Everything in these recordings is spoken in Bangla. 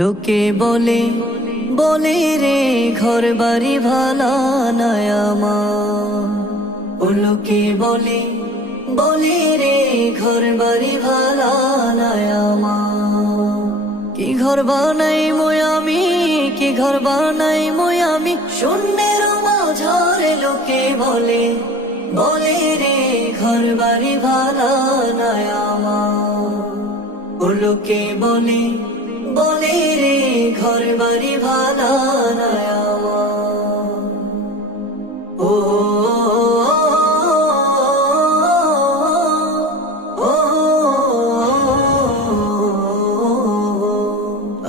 লোকে বলে বলে রে ঘর বাড়ি ভালা নাই আমার। ও লোকে বলে বলে রে ঘর বাড়ি ভালা নাই আমার। কি ঘর বানাই মই আমি, কি ঘর বানাই মই আমি, শূন্যের মাঝারে লোকে বলে বলে রে ঘর বাড়ি ভালা নাই আমার। ও লোকে বলে বলে রে ঘর বাড়ি ভালা নাই আমার। ও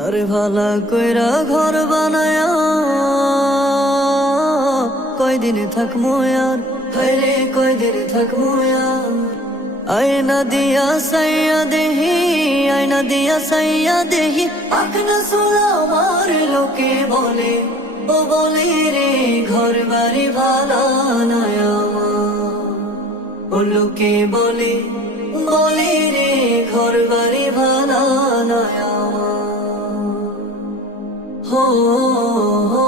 আরে ভালা কইরা ঘর বানায়া কয়দিন থাকমু আর, হায়রে কয়দিন থাকমু আর। আয়না দিয়া সাইয়া দেহি, আয়না দিয়া সাইয়া দেহি, আকনা সোলা আমার। লোকে বলে ও বলে রে ঘর বাড়ি ভালা নাই আমার। ও লোকে বলে বলে রে ঘর বাড়ি ভালা নাই আমার। হো হো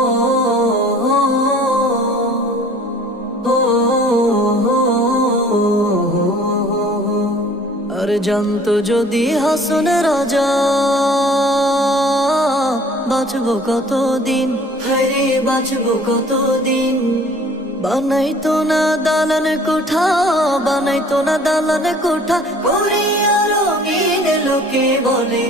আর জানতো যদি হাসন রাজা বাঁচবো কতদিন, হায়রে বাঁচবো কতদিন। বানাইতো না দালান কোঠা, বানাইতো না দালান কোঠা, করিয়া রঙিন। লোকে বলে